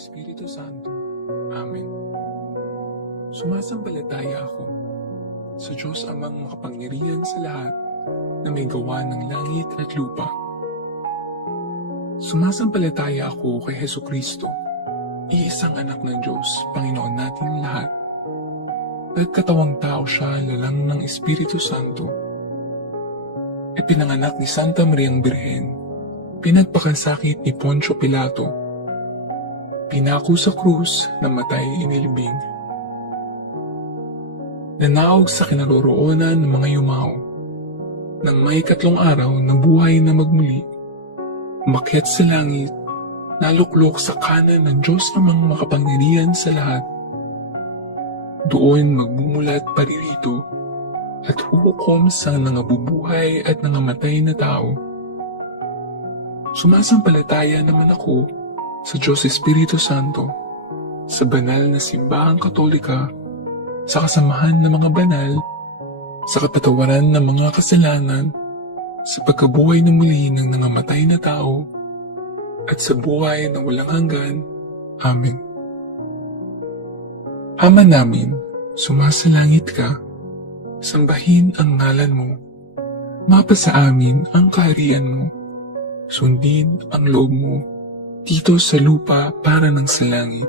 Espiritu Santo. Amen. Sumasampalataya ako sa Diyos Amang makapangyarihan sa lahat na may gawa ng langit at lupa. Sumasampalataya ako kay Hesukristo, iisang anak ng Diyos, Panginoon nating lahat. Nagkatawang tao siya lalang ng Espiritu Santo. Ipinanganak ni Santa Mariang Birhen, pinagpakasakit ni Poncio Pilato, pinako sa krus, namatay inilibing. Nanaog sa kinaroroonan ng mga yumao. Nang may 3 araw na buhay na magmuli, umakyat sa langit, naluklok sa kanan ng Diyos Amang makapangyarihan sa lahat. Doon magmumulat paririto at huhukom sa nangabubuhay at nangamatay na tao. Sumasampalataya naman ako sa Diyos Espiritu Santo, sa banal na simbahang Katolika, sa kasamahan ng mga banal, sa kapatawaran ng mga kasalanan, sa pagkabuhay na muli ng nangamatay na tao, at sa buhay na walang hanggan. Amen. Ama namin, sumasalangit ka, sambahin ang ngalan mo, mapasa amin ang kaharian mo, sundin ang loob mo, dito sa lupa para ng sa langit.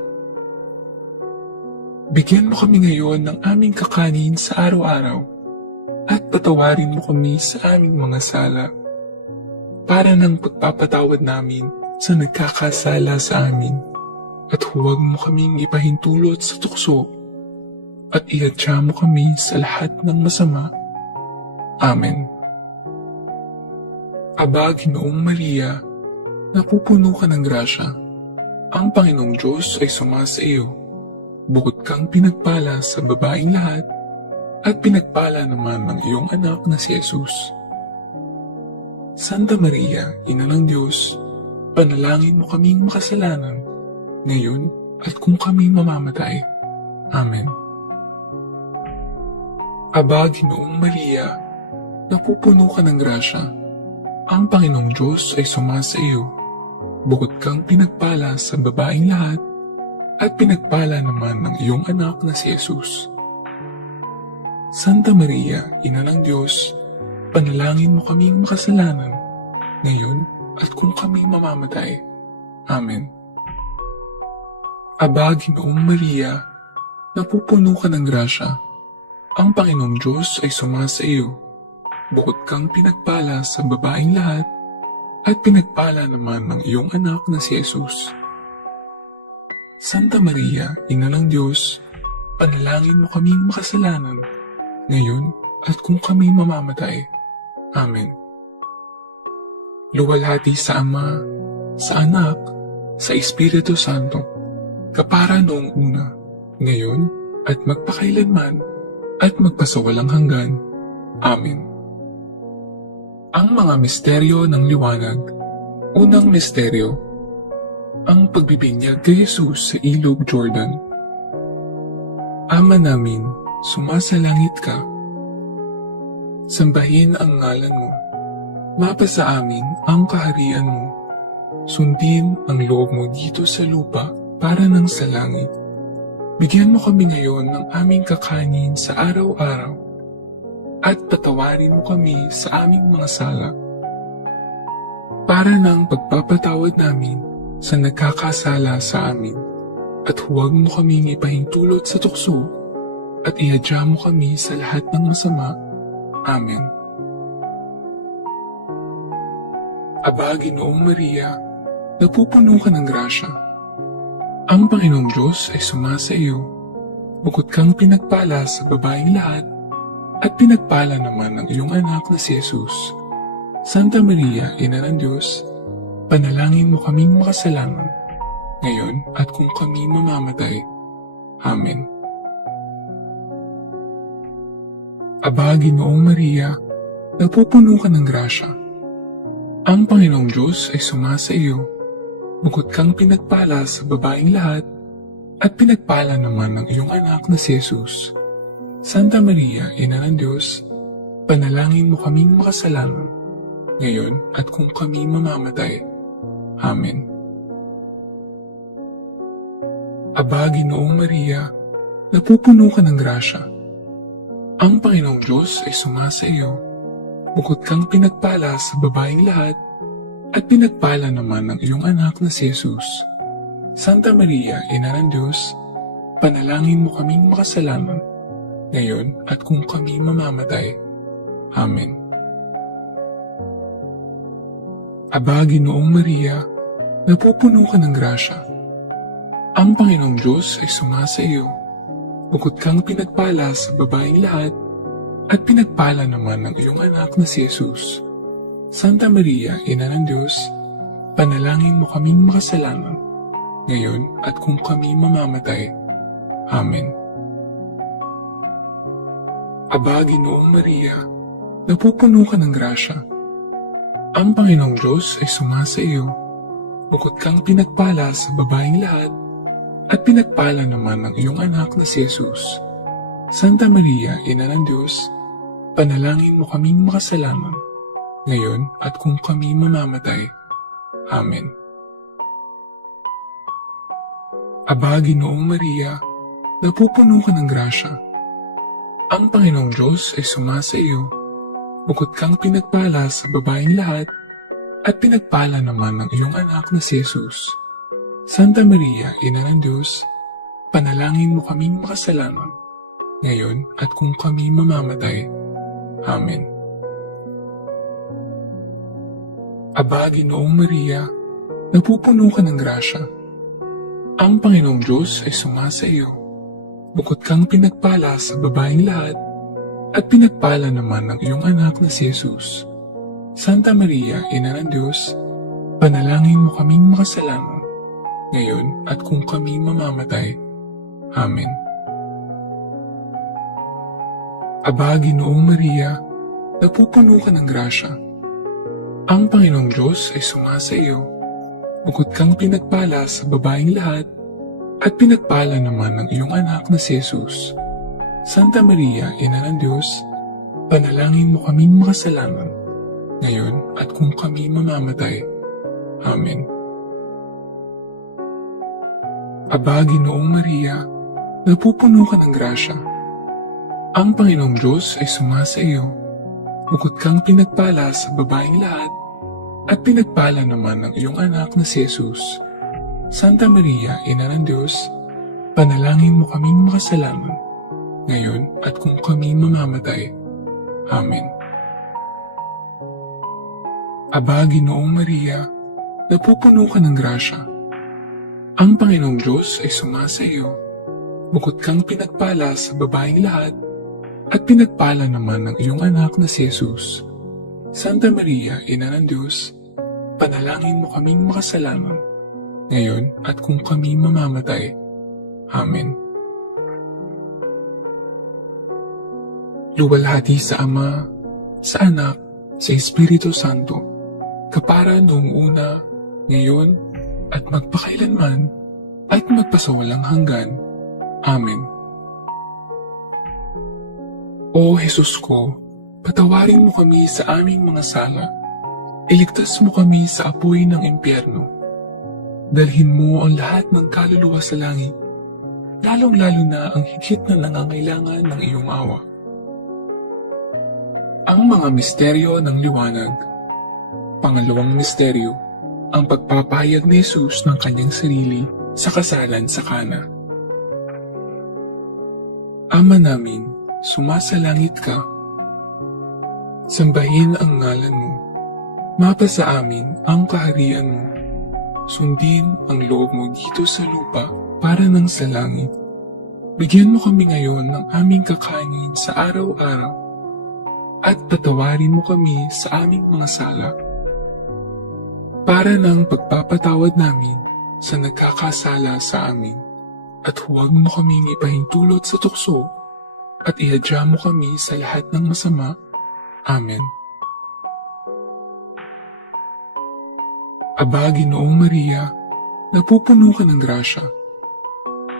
Bigyan mo kami ngayon ng aming kakanin sa araw-araw, at patawarin mo kami sa aming mga sala, para ng pagpapatawad namin sa nagkakasala sa amin, at huwag mo kaming ipahintulot sa tukso, at ihadya mo kami sa lahat ng masama. Amen. Aba, Ginoong Maria, napupuno ka ng grasya. Ang Panginoong Diyos ay sumasa iyo. Bukod kang pinagpala sa babaeng lahat, at pinagpala naman ng iyong anak na si Jesus. Santa Maria, Ina ng Diyos, panalangin mo kaming makasalanan, ngayon at kung kami mamamatay. Amen. Aba, Ginoong Maria, napupuno ka ng grasya. Ang Panginoong Diyos ay sumasa iyo. Bukod kang pinagpala sa babaeng lahat, at pinagpala naman ng iyong anak na si Jesus. Santa Maria, Ina ng Diyos, panalangin mo kaming makasalanan, ngayon at kung kami mamamatay. Amen. Aba, Ginoong Maria, napupuno ka ng grasya. Ang Panginoong Diyos ay sumasa iyo. Bukod kang pinagpala sa babaeng lahat, at pinagpala naman ng iyong anak na si Jesus. Santa Maria, Ina ng Diyos, panalangin mo kaming makasalanan, ngayon at kung kami mamamatay. Amen. Luwalhati sa Ama, sa Anak, sa Espiritu Santo, kapara noong una, ngayon at magpakailanman, at magpasawalang hanggan. Amen. Ang mga misteryo ng liwanag. Unang misteryo, ang pagbibinyag kay Jesus sa ilog Jordan. Ama namin, sumasalangit ka. Sambahin ang ngalan mo. Mapasa amin ang kaharian mo. Sundin ang loob mo dito sa lupa para ng sa langit. Bigyan mo kami ngayon ng aming kakanin sa araw-araw, at patawarin mo kami sa aming mga sala, para ng pagpapatawad namin sa nagkakasala sa amin, at huwag mo kaming ipahintulot sa tukso, at ihadya mo kami sa lahat ng masama. Amen. Aba, Ginoong Maria, napupuno ka ng grasya. Ang Panginoong Diyos ay sumasa iyo. Bukod kang pinagpala sa babaeng lahat, at pinagpala naman ng iyong anak na si Jesus. Santa Maria, Ina ng Diyos, panalangin mo kaming makasalanan, ngayon at kung kami mamamatay. Amen. Aba, Ginoong Maria, napupuno ka ng grasya. Ang Panginoong Diyos ay sumasa iyo. Bukod kang pinagpala sa babaeng lahat, at pinagpala naman ng iyong anak na si Jesus. Santa Maria, Ina ng Diyos, panalangin mo kaming makasalanan, ngayon at kung kami mamamatay. Amen. Aba, Ginoong Maria, napupuno ka ng grasya. Ang Panginoong Diyos ay sumasa iyo. Bukod kang pinagpala sa babaeng lahat, at pinagpala naman ng iyong anak na si Jesus. Santa Maria, Ina ng Diyos, panalangin mo kaming makasalanan, ngayon at kung kami mamamatay. Amen. Aba, Ginoong Maria, napupuno ka ng grasya. Ang Panginoong Diyos ay sumasa iyo. Bukod kang pinagpala sa babaeng lahat, at pinagpala naman ng iyong anak na si Jesus. Santa Maria, Ina ng Diyos, panalangin mo kaming makasalanan, ngayon at kung kami mamamatay. Amen. Aba, Ginoong Maria, napupuno ka ng grasya. Ang Panginoong Diyos ay sumasa iyo. Bukod kang pinagpala sa babaeng lahat, at pinagpala naman ng iyong anak na si Jesus. Santa Maria, Ina ng Diyos, panalangin mo kaming makasalanan, ngayon at kung kami mamamatay. Amen. Aba, Ginoong Maria, napupuno ka ng grasya. Ang Panginoong Diyos ay sumasa iyo. Bukod kang pinagpala sa babaeng lahat, at pinagpala naman ng iyong anak na si Jesus. Santa Maria, Ina ng Diyos, panalangin mo kaming makasalanan, ngayon at kung kami mamamatay. Amen. Aba, Ginoong Maria, napupuno ka ng grasya. Ang Panginoong Diyos ay sumasa iyo. Bukod kang pinagpala sa babaeng lahat, at pinagpala naman ng iyong anak na si Jesus. Santa Maria, Ina ng Diyos, panalangin mo kaming makasalanan, ngayon at kung kami mamamatay. Amen. Aba, Ginoong Maria, napupuno ka ng grasya. Ang Panginoong Diyos ay sumasa iyo. Bukod kang pinagpala sa babaeng lahat, at pinagpala naman ng iyong anak na si Jesus. Santa Maria, Ina ng Diyos, panalangin mo kaming makasalanan, ngayon at kung kami mamamatay. Amen. Aba, Ginoong Maria, napupuno ka ng grasya. Ang Panginoong Diyos ay sumasa iyo. Bukod kang pinagpala sa babaeng lahat, at pinagpala naman ng iyong anak na si Jesus. Santa Maria, Ina ng Diyos, panalangin mo kaming makasalanan, ngayon at kung kami mamamatay. Amen. Aba, Ginoong Maria, napupuno ka ng grasya. Ang Panginoong Diyos ay sumasa iyo. Bukod kang pinagpala sa babaeng lahat, at pinagpala naman ng iyong anak na si Jesus. Santa Maria, Ina ng Diyos, panalangin mo kaming makasalanan, ngayon at kung kami mamamatay. Amen. Luwalhati sa Ama, sa Anak, sa Espiritu Santo, kapara noong una, ngayon, at magpakailanman, at magpasawalang hanggan. Amen. O Jesus ko, patawarin mo kami sa aming mga sala. Iligtas mo kami sa apoy ng impyerno. Dalhin mo ang lahat ng kaluluwa sa langit, lalong-lalo na ang higit na nangangailangan ng iyong awa. Ang mga misteryo ng liwanag. Pangalawang misteryo, ang pagpapahayag ni Jesus ng kanyang sarili sa kasalan sa Kana. Ama namin, sumasalangit ka. Sambahin ang ngalan mo. Mapasa amin ang kaharian mo. Sundin ang loob mo dito sa lupa para ng sa langit. Bigyan mo kami ngayon ng aming kakainin sa araw-araw at patawarin mo kami sa aming mga sala para ng pagpapatawad namin sa nagkakasala sa amin, at huwag mo kaming ipahintulot sa tukso at ihadya mo kami sa lahat ng masama. Amen. Aba, Ginoong Maria, napupuno ka ng grasya.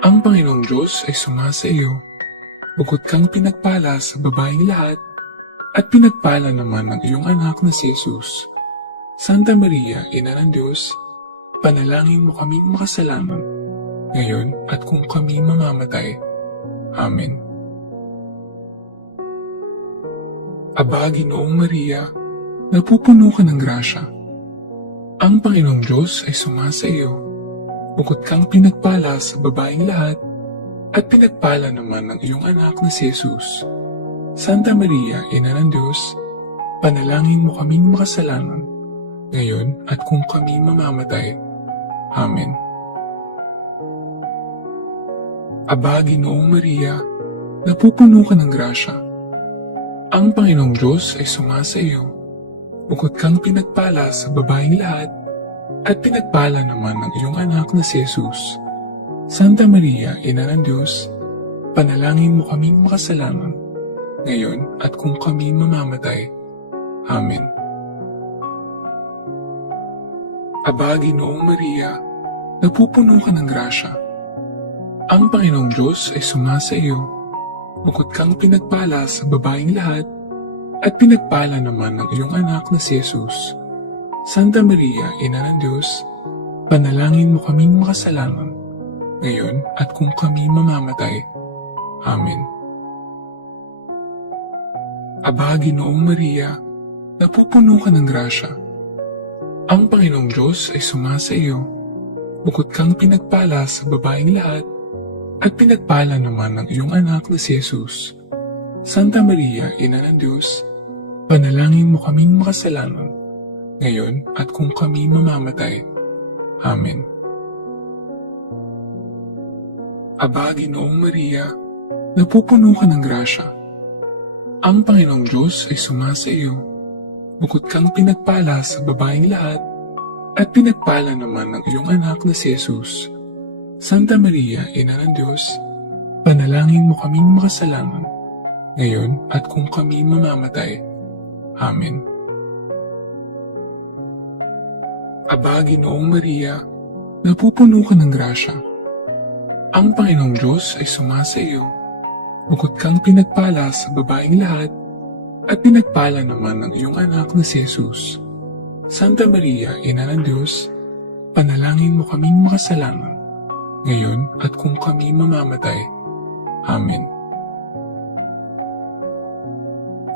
Ang Panginoong Diyos ay sumasa iyo. Bukod kang pinagpala sa babaeng lahat, at pinagpala naman ng iyong anak na si Jesus. Santa Maria, Ina ng Diyos, panalangin mo kaming makasalanan, ngayon at kung kami mamamatay. Amen. Aba, Ginoong Maria, napupuno ka ng grasya. Ang Panginoong Diyos ay sumasa iyo. Bukod kang pinagpala sa babaeng lahat, at pinagpala naman ng iyong anak na si Jesus. Santa Maria, Ina ng Diyos, panalangin mo kaming makasalanan, ngayon at kung kami mamamatay. Amen. Aba, Ginoong Maria, napupuno ka ng grasya. Ang Panginoong Diyos ay sumasa iyo. Bukod kang pinagpala sa babaeng lahat, at pinagpala naman ng iyong anak na si Jesus. Santa Maria, Ina ng Diyos, panalangin mo kaming makasalanan, ngayon at kung kami mamamatay. Amen. Aba, Ginoong Maria, napupuno ka ng grasya. Ang Panginoong Diyos ay sumasa iyo. Bukod kang pinagpala sa babaeng lahat, at pinagpala naman ng iyong anak na si Jesus. Santa Maria, Ina ng Diyos, panalangin mo kaming makasalanan, ngayon at kung kami mamamatay. Amen. Aba, Ginoong Maria, napupuno ka ng grasya. Ang Panginoong Diyos ay sumasa iyo. Bukod kang pinagpala sa babaeng lahat, at pinagpala naman ng iyong anak na si Jesus. Santa Maria, Ina ng Diyos, panalangin mo kaming makasalanan, ngayon at kung kami mamamatay. Amen. Aba, Ginoong Maria, napupuno ka ng grasya. Ang Panginoong Diyos ay sumasa iyo. Bukod kang pinagpala sa babaeng lahat, at pinagpala naman ng iyong anak na si Jesus. Santa Maria, Ina ng Diyos, panalangin mo kaming makasalanan, ngayon at kung kami mamamatay. Amen. Aba, Ginoong Maria, napupuno ka ng grasya. Ang Panginoong Diyos ay sumasa iyo. Bukod kang pinagpala sa babaeng lahat, at pinagpala naman ng iyong anak na si Jesus. Santa Maria, Ina ng Diyos, panalangin mo kaming makasalanan, ngayon at kung kami mamamatay. Amen.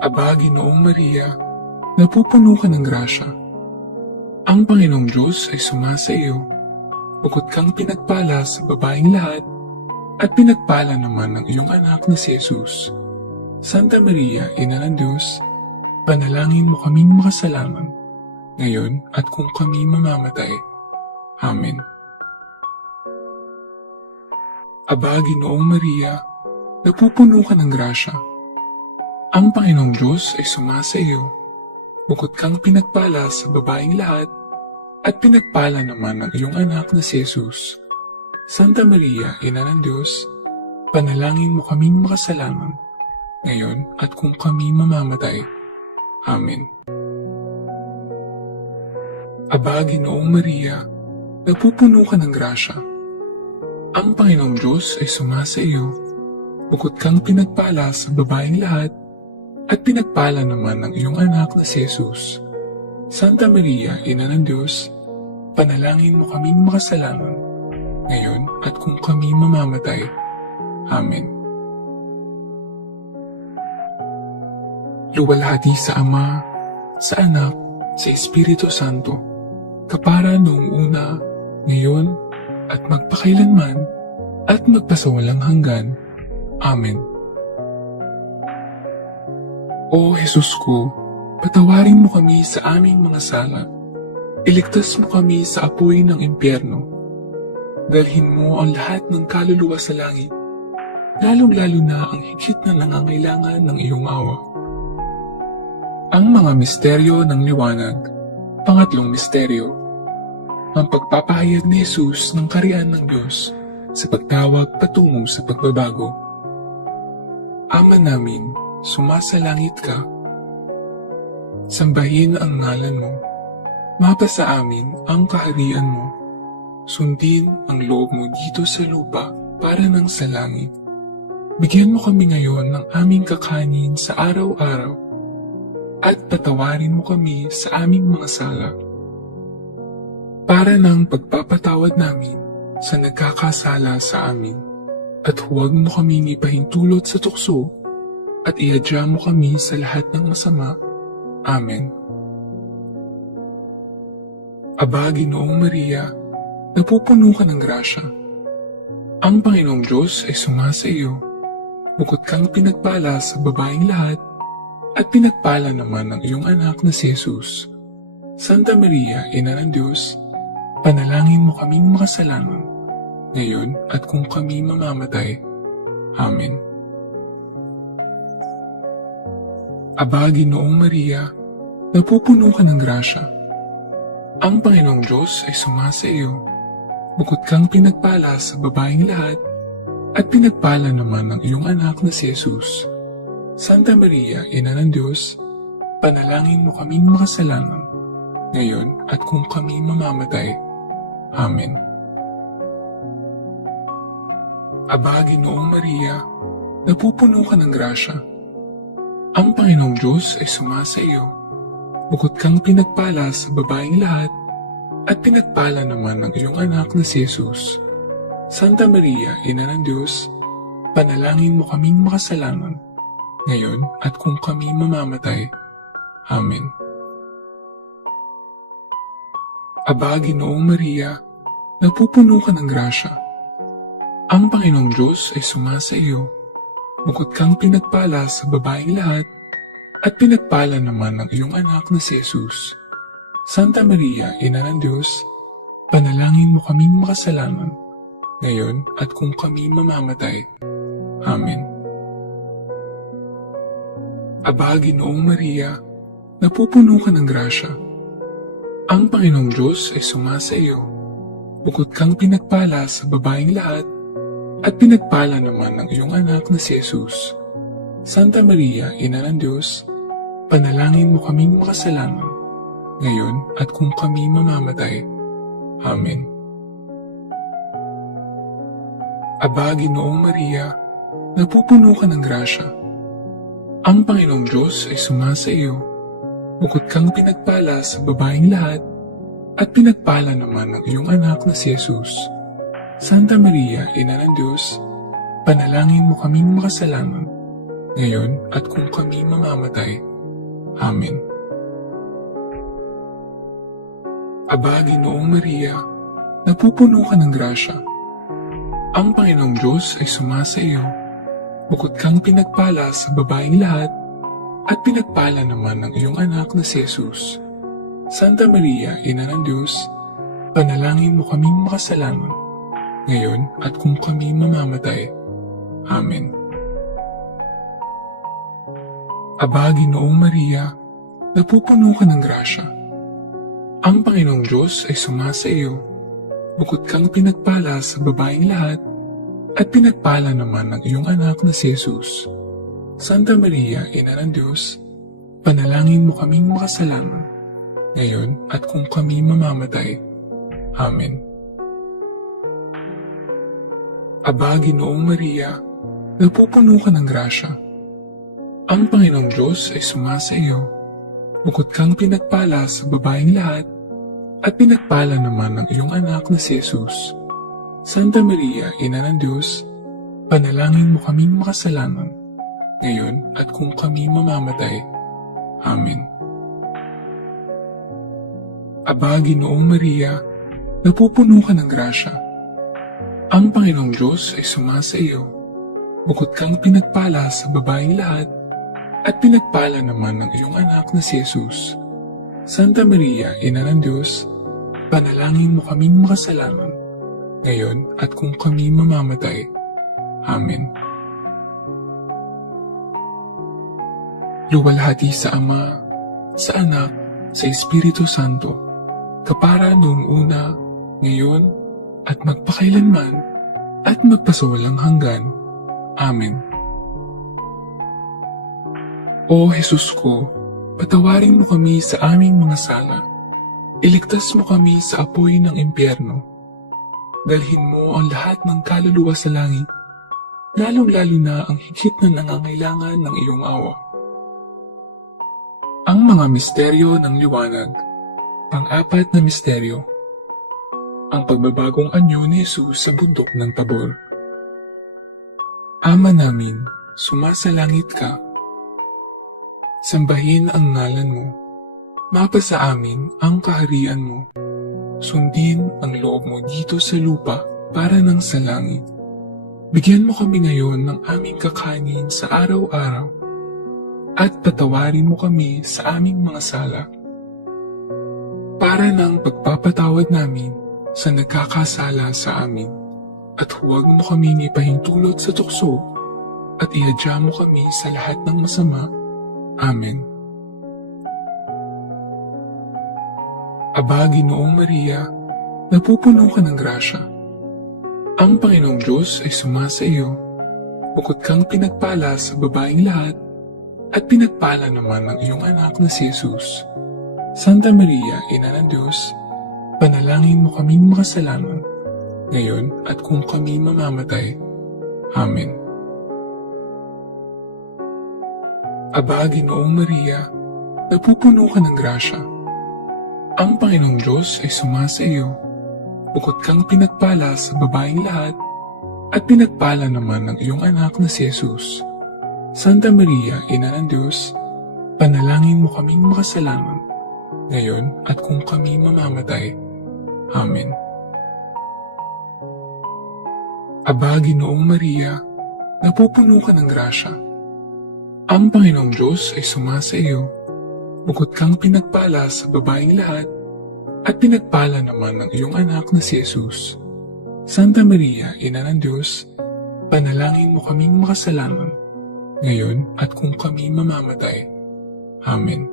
Aba, Ginoong Maria, napupuno ka ng grasya. Ang Panginoong Diyos ay sumasa iyo. Bukod kang pinagpala sa babaeng lahat, at pinagpala naman ng iyong anak na si Jesus. Santa Maria, Ina ng Diyos, panalangin mo kaming makasalanan, ngayon at kung kami mamamatay. Amen. Aba, Ginoong Maria, napupuno ka ng grasya. Ang Panginoong Diyos ay sumasa iyo. Bukod kang pinagpala sa babaeng lahat, at pinagpala naman ng iyong anak na si Jesus. Santa Maria, Ina ng Diyos, panalangin mo kaming makasalanan, ngayon at kung kami mamamatay. Amen. Aba, Ginoong Maria, napupuno ka ng grasya. Ang Panginoong Diyos ay sumasa iyo. Bukod kang pinagpala sa babaeng lahat, at pinagpala naman ng iyong anak na si Jesus. Santa Maria, Ina ng Diyos, panalangin mo kaming makasalanan, ngayon at kung kami mamamatay. Amen. Luwalhati sa Ama, sa Anak, sa Espiritu Santo, kapara noong una, ngayon, at magpakailanman, at magpasawalang hanggan. Amen. O Jesus ko, patawarin mo kami sa aming mga sala. Iligtas mo kami sa apoy ng impyerno. Dalhin mo ang lahat ng kaluluwa sa langit, lalong-lalo na ang higit na nangangailangan ng iyong awa. Ang mga misteryo ng liwanag. Pangatlong misteryo, ang pagpapahayag ni Jesus ng kaharian ng Diyos sa pagtawag patungo sa pagbabago. Ama namin, sumasalangit ka. Sambahin ang ngalan mo. Mapasa amin ang kaharian mo. Sundin ang loob mo dito sa lupa para ng sa langit. Bigyan mo kami ngayon ng aming kakanin sa araw-araw at patawarin mo kami sa aming mga sala para ng pagpapatawad namin sa nagkakasala sa amin, at huwag mo kaming ipahintulot sa tukso, at iadya mo kami sa lahat ng masama. Amen. Aba, Ginoong Maria, napupuno ka ng grasya. Ang Panginoong Diyos ay sumasa iyo. Bukod kang pinagpala sa babaeng lahat, at pinagpala naman ng iyong anak na si Jesus. Santa Maria, Ina ng Diyos, panalangin mo kaming makasalanan, ngayon at kung kami mamamatay. Amen. Aba, Ginoong Maria, napupuno ka ng grasya. Ang Panginoong Diyos ay sumasa iyo. Bukod kang pinagpala sa babaeng lahat, at pinagpala naman ng iyong anak na si Jesus. Santa Maria, Ina ng Diyos, panalangin mo kaming makasalanan, ngayon at kung kami mamamatay. Amen. Aba, Ginoong Maria, napupuno ka ng grasya. Ang Panginoong Diyos ay sumasa iyo. Bukod kang pinagpala sa babaeng lahat, at pinagpala naman ng iyong anak na si Jesus. Santa Maria, Ina ng Diyos, panalangin mo kaming makasalanan, ngayon at kung kami mamamatay. Amen. Aba, Ginoong Maria, napupuno ka ng grasya. Ang Panginoong Diyos ay sumasa iyo. Bukod kang pinagpala sa babaeng lahat, at pinagpala naman ng iyong anak na si Jesus. Santa Maria, Ina ng Diyos, panalangin mo kaming makasalanan, ngayon at kung kami mamamatay. Amen. Aba, Ginoong Maria, napupuno ka ng grasya. Ang Panginoong Diyos ay sumasa iyo. Bukod kang pinagpala sa babaeng lahat, at pinagpala naman ng iyong anak na si Jesus. Santa Maria, Ina ng Diyos, panalangin mo kaming makasalanan, ngayon at kung kami mamamatay. Amen. Aba, Ginoong Maria, napupuno ka ng grasya. Ang Panginoong Diyos ay sumasa iyo. Bukod kang pinagpala sa babaeng lahat, at pinagpala naman ng iyong anak na si Jesus. Santa Maria, Ina ng Diyos, panalangin mo kaming makasalanan, ngayon at kung kami mamamatay. Amen. Aba, Ginoong Maria, napupuno ka ng grasya. Ang Panginoong Diyos ay sumasa iyo. Bukod kang pinagpala sa babaeng lahat, at pinagpala naman ng iyong anak na si Jesus. Santa Maria, Ina ng Diyos, panalangin mo kaming makasalanan, ngayon at kung kami mamamatay. Amen. Aba, Ginoong Maria, napupuno ka ng grasya. Ang Panginoong Diyos ay sumasa iyo. Bukod kang pinagpala sa babaeng lahat, at pinagpala naman ng iyong anak na si Jesus. Santa Maria, Ina ng Diyos, panalangin mo kaming makasalanan, ngayon at kung kami mamamatay. Amen. Aba, Ginoong Maria, napupuno ka ng grasya. Ang Panginoong Diyos ay sumasa iyo. Bukod kang pinagpala sa babaeng lahat, at pinagpala naman ng iyong anak na si Jesus. Santa Maria, Ina ng Diyos, panalangin mo kaming makasalanan, ngayon at kung kami mamamatay. Amen. Aba, Ginoong Maria, napupuno ka ng grasya. Ang Panginoong Diyos ay sumasa iyo. Bukod kang pinagpala sa babaeng lahat, at pinagpala naman ng iyong anak na si Jesus. Santa Maria, Ina ng Diyos, panalangin mo kaming makasalanan, ngayon at kung kami mamamatay. Amen. Luwalhati sa Ama, sa Anak, sa Espiritu Santo, kapara noong una, ngayon, at magpakailanman, at magpasawalang hanggan. Amen. O Jesus ko, patawarin mo kami sa aming mga sala. Iligtas mo kami sa apoy ng impyerno. Dalhin mo ang lahat ng kaluluwa sa langit, lalong-lalo na ang higit na nangangailangan ng iyong awa. Ang mga misteryo ng liwanag. Pang-apat na misteryo. ang pagbabagong anyo ni Jesus sa bundok ng Tabor. Ama namin, sumasalangit ka. Sambahin ang ngalan mo. Mapasa amin ang kaharian mo. Sundin ang loob mo dito sa lupa para ng sa langit. Bigyan mo kami ngayon ng aming kakanin sa araw-araw at patawarin mo kami sa aming mga sala para ng pagpapatawad namin sa nagkakasala sa amin. At huwag mo kaming ipahintulot sa tukso at iadya mo kami sa lahat ng masama. Amen. Aba, Ginoong Maria, napupuno ka ng grasya. Ang Panginoong Diyos ay sumasa iyo. Bukod kang pinagpala sa babaeng lahat, at pinagpala naman ng iyong anak na si Jesus. Santa Maria, Ina ng Diyos, panalangin mo kaming makasalanan, ngayon at kung kami mamamatay. Amen. Aba, Ginoong Maria, napupuno ka ng grasya. Ang Panginoong Diyos ay sumasa iyo. Bukod kang pinagpala sa babaeng lahat, at pinagpala naman ng iyong anak na si Jesus. Santa Maria, Ina ng Diyos, panalangin mo kaming makasalanan, ngayon at kung kami mamamatay. Amen. Aba, Ginoong Maria, napupuno ka ng grasya. Ang Panginoong Diyos ay sumasa iyo. Bukod kang pinagpala sa babaeng lahat, at pinagpala naman ng iyong anak na si Jesus. Santa Maria, Ina ng Diyos, panalangin mo kaming makasalanan, ngayon at kung kami mamamatay. Amen.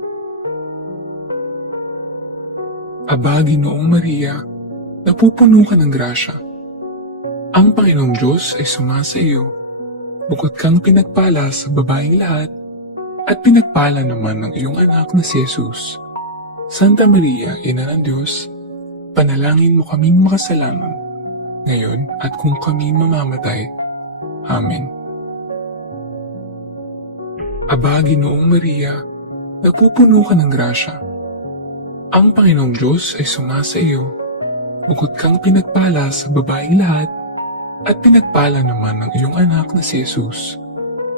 Aba, Ginoong Maria, napupuno ka ng grasya. Ang Panginoong Diyos ay sumasa iyo. Bukod kang pinagpala sa babaeng lahat, at pinagpala naman ng iyong anak na si Jesus. Santa Maria, Ina ng Diyos, panalangin mo kaming makasalanan, ngayon at kung kami mamamatay. Amen. Aba, Ginoong Maria, napupuno ka ng grasya. Ang Panginoong Diyos ay sumasa iyo. Bukod kang pinagpala sa babaeng lahat, at pinagpala naman ng iyong anak na si Jesus.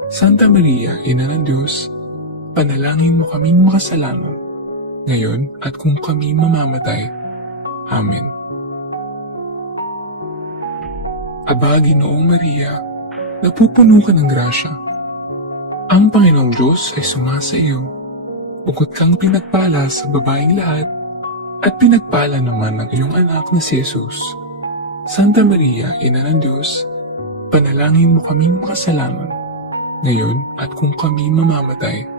Santa Maria, Ina ng Diyos, panalangin mo kaming makasalanan, ngayon at kung kami mamamatay. Amen. Aba, Ginoong Maria, napupuno ka ng grasya. Ang Panginoong Diyos ay sumasa iyo. Bukod kang pinagpala sa babaeng lahat, at pinagpala naman ng iyong anak na si Jesus. Santa Maria, Ina ng Diyos, panalangin mo kaming makasalanan, ngayon at kung kami mamamatay.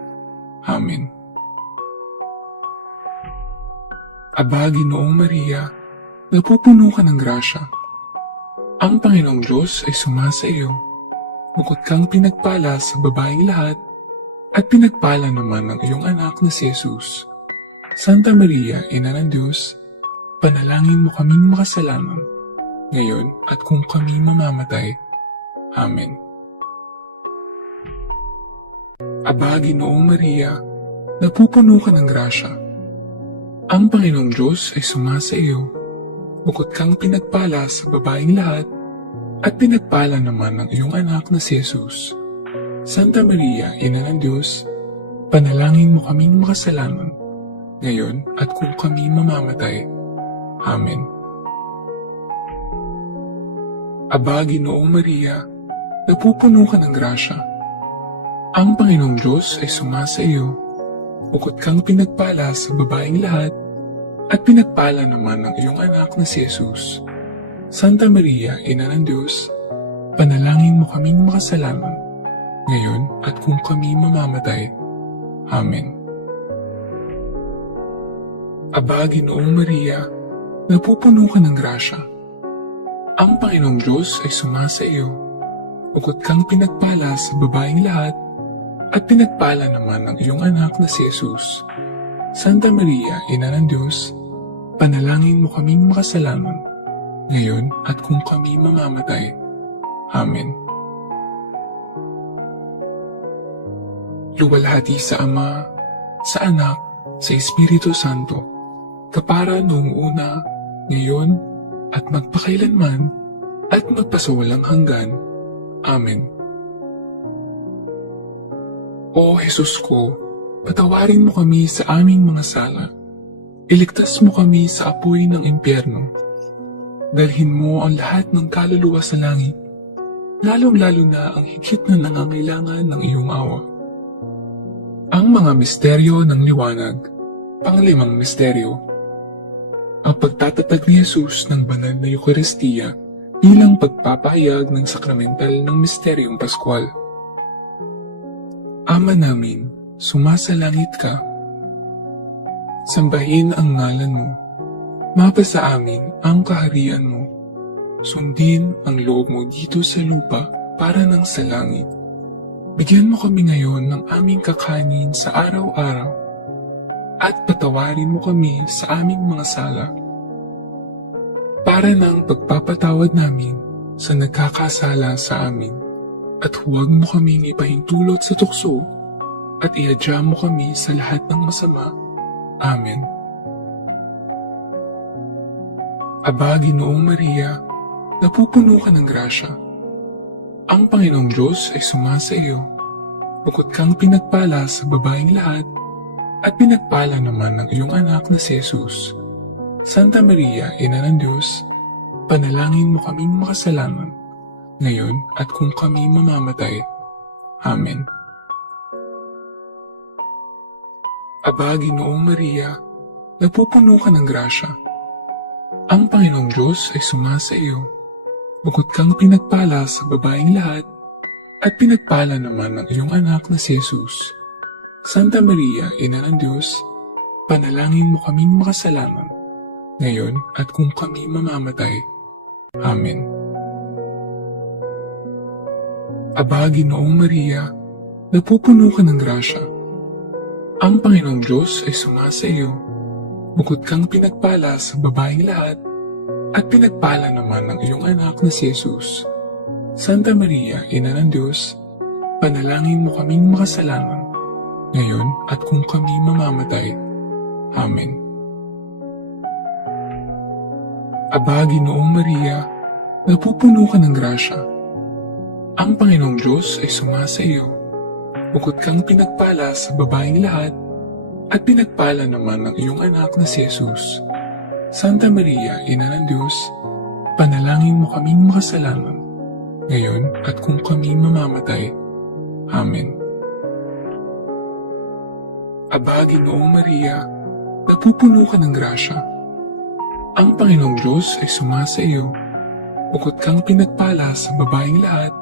Amen. Aba, Ginoong Maria, napupuno ka ng grasya. Ang Panginoong Diyos ay sumasa iyo. Bukod kang pinagpala sa babaeng lahat, at pinagpala naman ng iyong anak na si Jesus. Santa Maria, Ina ng Diyos, panalangin mo kaming makasalanan, ngayon at kung kami mamamatay. Amen. Aba, Ginoong Maria, napupuno ka ng grasya. Ang Panginoong Diyos ay sumasa iyo. Bukod kang pinagpala sa babaeng lahat, at pinagpala naman ng iyong anak na si Jesus. Santa Maria, Ina ng Diyos, panalangin mo kaming makasalanan, ngayon at kung kami mamamatay. Amen. Aba, Ginoong Maria, napupuno ka ng grasya. Ang Panginoong Diyos ay sumasa iyo. Bukod kang pinagpala sa babaeng lahat, at pinagpala naman ng iyong anak na si Jesus. Santa Maria, Ina ng Diyos, panalangin mo kaming makasalanan, ngayon at kung kami mamamatay. Amen. Aba, Ginoong Maria, napupuno ka ng grasya. Ang Panginoong Diyos ay sumasa iyo. Bukod kang pinagpala sa babaeng lahat, at pinagpala naman ng iyong anak na si Jesus. Santa Maria, Ina ng Diyos, panalangin mo kaming makasalanan, ngayon at kung kami mamamatay. Amen. Luwalhati sa Ama, sa Anak, sa Espiritu Santo, kapara noong una, ngayon, at magpakailanman, at magpasawalang hanggan. Amen. O Jesus ko, patawarin mo kami sa aming mga sala. Iligtas mo kami sa apoy ng impyerno. Dalhin mo ang lahat ng kaluluwa sa langit, lalong-lalo na ang higit na nangangailangan ng iyong awa. Ang mga misteryo ng liwanag. Panglimang misteryo. Ang pagtatatag ni Jesus ng banal na Eucharistia bilang pagpapahayag ng sakramental ng misteryong Pascual. Ama namin, sumasalangit ka. Sambahin ang ngalan mo. Mapasa amin ang kaharian mo. Sundin ang loob mo dito sa lupa para ng sa langit. Bigyan mo kami ngayon ng aming kakanin sa araw-araw at patawarin mo kami sa aming mga sala para ng pagpapatawad namin sa nagkakasala sa amin. At huwag mo kaming ipahintulot sa tukso at iadya mo kami sa lahat ng masama. Amen. Aba, Ginoong Maria, napupuno ka ng grasya. Ang Panginoong Diyos ay sumasa iyo. Bukod kang pinagpala sa babaeng lahat, at pinagpala naman ng iyong anak na si Jesus. Santa Maria, Ina ng Diyos, panalangin mo kaming makasalanan, ngayon at kung kami mamamatay. Amen. Aba, Ginoong Maria, napupuno ka ng grasya. Ang Panginoong Diyos ay sumasa iyo. Bukod kang pinagpala sa babaeng lahat, at pinagpala naman ng iyong anak na si Jesus. Santa Maria, Ina ng Diyos, panalangin mo kaming makasalanan, ngayon at kung kami mamamatay. Amen. Aba, Ginoong Maria, napupuno ka ng grasya. Ang Panginoong Diyos ay sumasa iyo. Bukod kang pinagpala sa babaeng lahat, at pinagpala naman ng iyong anak na si Jesus. Santa Maria, Ina ng Diyos, panalangin mo kaming makasalanan, ngayon at kung kami mamamatay. Amen. Aba, Ginoong Maria, napupuno ka ng grasya. Ang Panginoong Diyos ay sumasa iyo. Bukod kang pinagpala sa babaeng lahat, at pinagpala naman ng iyong anak na si Jesus. Santa Maria, Ina ng Diyos, panalangin mo kaming makasalanan, ngayon at kung kami mamamatay. Amen. Aba, Ginoong Maria, napupuno ka ng grasya. Ang Panginoong Diyos ay sumasa iyo. Bukod kang pinagpala sa babaeng lahat,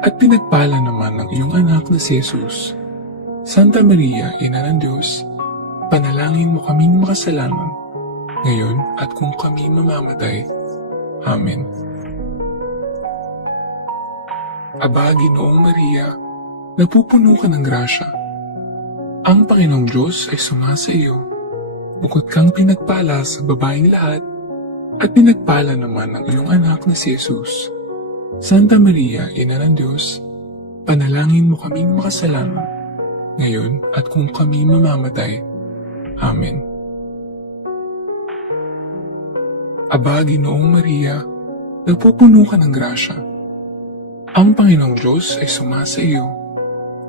at pinagpala naman ng iyong anak na si Jesus. Santa Maria, Ina ng Diyos, panalangin mo kaming makasalanan, ngayon at kung kami mamamatay. Amen. Aba, Ginoong Maria, napupuno ka ng grasya. Ang Panginoong Diyos ay sumasa iyo. Bukod kang pinagpala sa babaeng lahat, at pinagpala naman ng iyong anak na si Jesus. Santa Maria, Ina ng Diyos, panalangin mo kaming makasalanan, ngayon at kung kami mamamatay. Amen. Aba, Ginoong Maria, napupuno ka ng grasya. Ang Panginoong Diyos ay sumasa iyo.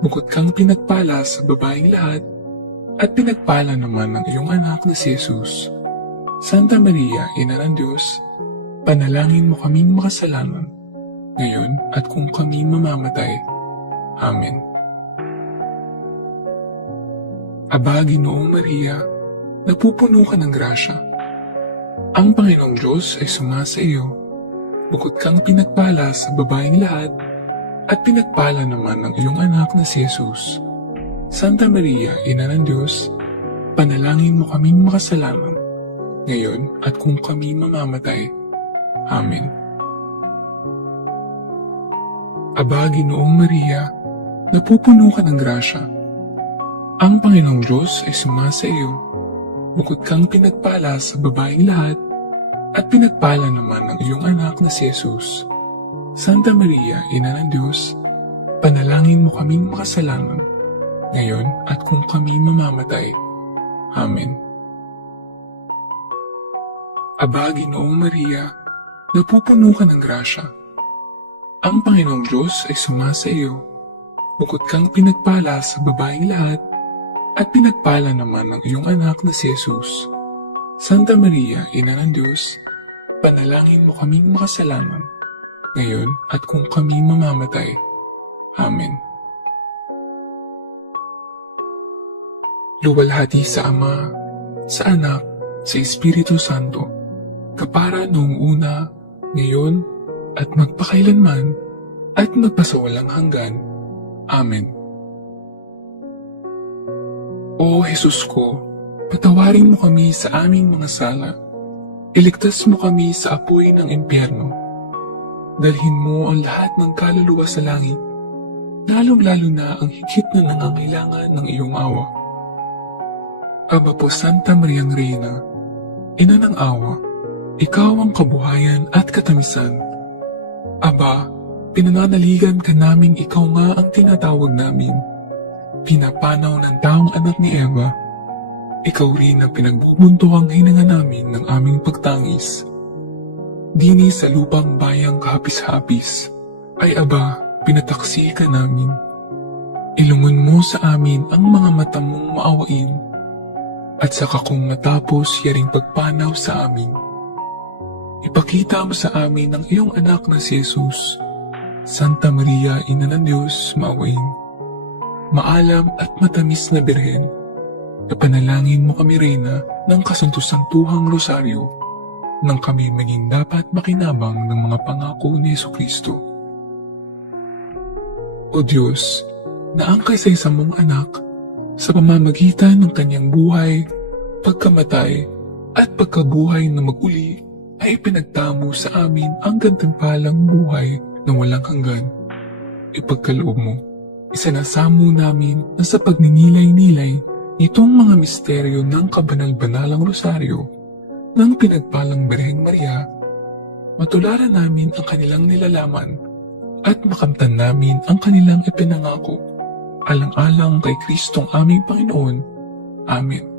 Bukod kang pinagpala sa babaeng lahat, at pinagpala naman ng iyong anak na si Jesus. Santa Maria, Ina ng Diyos, panalangin mo kaming makasalanan, ngayon at kung kami mamamatay. Amen. Aba, Ginoong Maria, napupuno ka ng grasya. Ang Panginoong Diyos ay sumasa iyo. Bukod kang pinagpala sa babaeng lahat, at pinagpala naman ng iyong anak na si Jesus. Santa Maria, Ina ng Diyos, panalangin mo kaming makasalanan, ngayon at kung kami mamamatay. Amen. Aba, Ginoong Maria, napupuno ka ng grasya. Ang Panginoong Diyos ay sumasa iyo. Bukod kang pinagpala sa babaeng lahat, at pinagpala naman ng iyong anak na si Jesus. Santa Maria, Ina ng Diyos, panalangin mo kaming makasalanan, ngayon at kung kami mamamatay. Amen. Aba, Ginoong Maria, napupuno ka ng grasya. Ang Panginoong Diyos ay sumasa iyo. Bukod kang pinagpala sa babaeng lahat, at pinagpala naman ang iyong anak na si Jesus. Santa Maria, Ina ng Diyos, panalangin mo kaming makasalanan, ngayon at kung kami mamamatay. Amen. Luwalhati sa Ama, sa Anak, sa Espiritu Santo, kapara noong una, ngayon, at magpakailanman, at magpasawalang hanggan. Amen. O Jesus ko, patawarin mo kami sa aming mga sala. Iligtas mo kami sa apoy ng impyerno. Dalhin mo ang lahat ng kaluluwa sa langit, lalong-lalo na ang higit na nangangailangan ng iyong awa. Aba po Santa Mariang Reina, Ina ng awa, ikaw ang kabuhayan at katamisan. Aba, pinananaligan ka naming ikaw nga ang tinatawag namin. Pinapanaw ng taong anak ni Eva. Ikaw rin ang pinagbubuntuang hininga namin ng aming pagtangis. Dini sa lupang bayang kahapis-hapis, ay aba, pinataksi ka namin. Ilungon mo sa amin ang mga mata mong maawain, at saka kung matapos yaring pagpanaw sa amin. Ipakita mo sa amin ang iyong anak na si Jesus. Santa Maria, Ina ng Diyos, maawain. Maalam at matamis na Birhen, napanalangin mo kami, Reyna, ng kasanto-santuhang rosaryo, nang kami maging dapat makinabang ng mga pangako ni Jesucristo. O Diyos, na ang kaisa-isa mong anak, sa pamamagitan ng kanyang buhay, pagkamatay, at pagkabuhay na maguli, ay pinagtamo sa amin ang gantimpalang buhay na walang hanggan. Ipagkaloob mo, isinasamo namin na sa pagninilay-nilay itong mga misteryo ng kabanal-banalang rosaryo ng pinagpalang Birheng Maria, matularan namin ang kanilang nilalaman at makamtan namin ang kanilang ipinangako, alang-alang kay Kristong aming Panginoon. Amen.